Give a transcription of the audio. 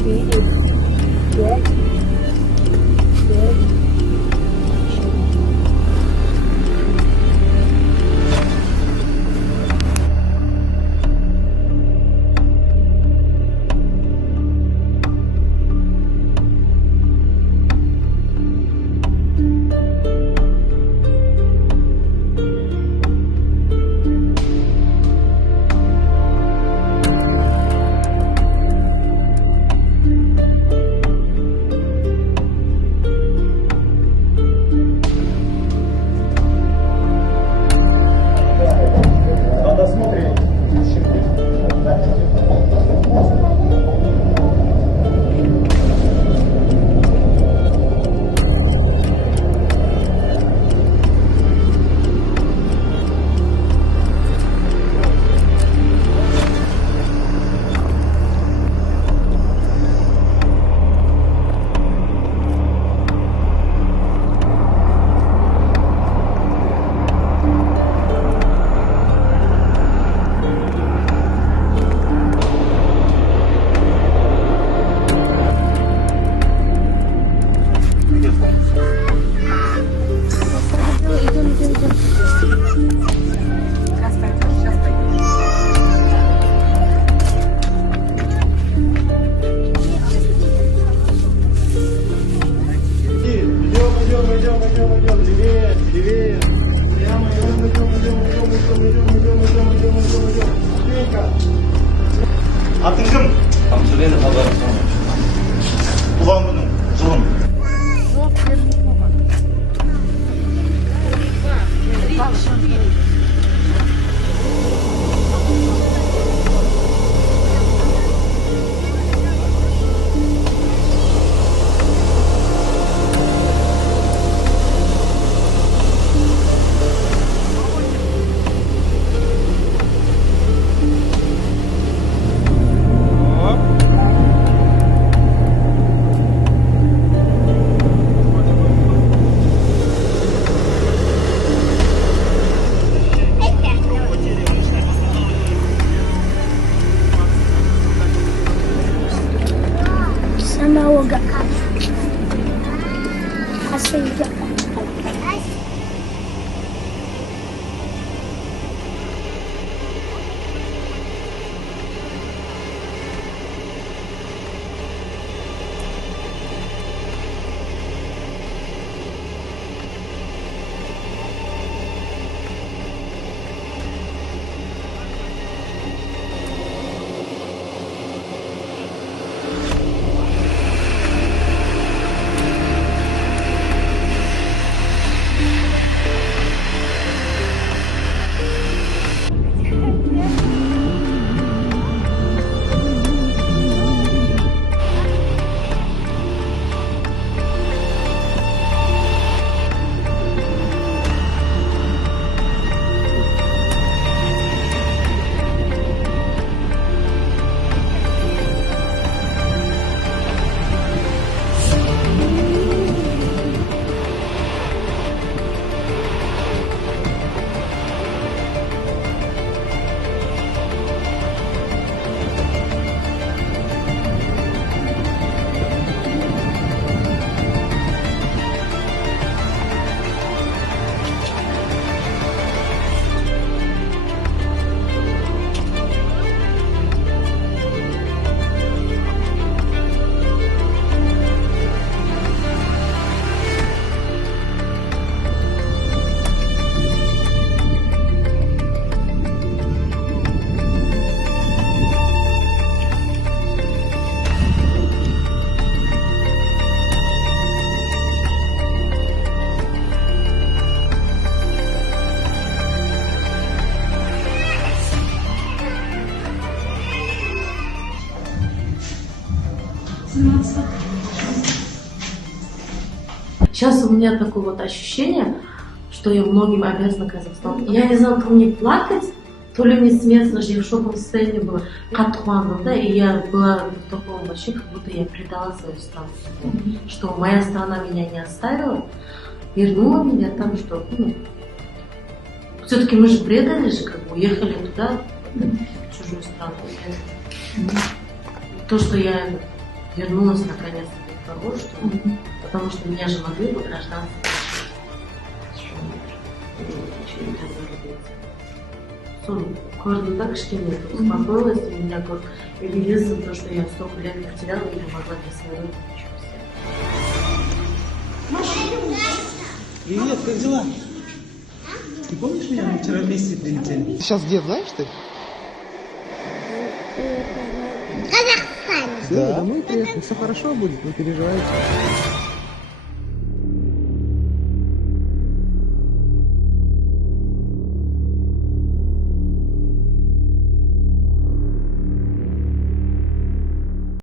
4, 5, 6. Atın kім? Қамшыбен Талғар. Ұлан бұның жылым. Сейчас у меня такое вот ощущение, что я многим обязана Казахстану. Я не знала, то мне плакать, то ли мне смеяться, даже я в шоковом состоянии была. Катхуандом, да, и я была в таком вообще, как будто я предала свою страну. Что моя страна меня не оставила, вернула меня там, что, все-таки мы же предали же, как бы уехали туда, в чужую страну. То, что я вернулась наконец-то к тому, что... Потому что меня же могли бы гражданство еще не так зарубиться. Сон, корни так кішкене успокоилась, и меня как юбилизм, то, что я столько лет потеряла и не могла для своего ничего себе. Привет, как дела? Ты помнишь меня? Мы вчера вместе прилетели. Сейчас где, знаешь ты? Казахстан. Все, домой приехали, все хорошо будет, не переживайте.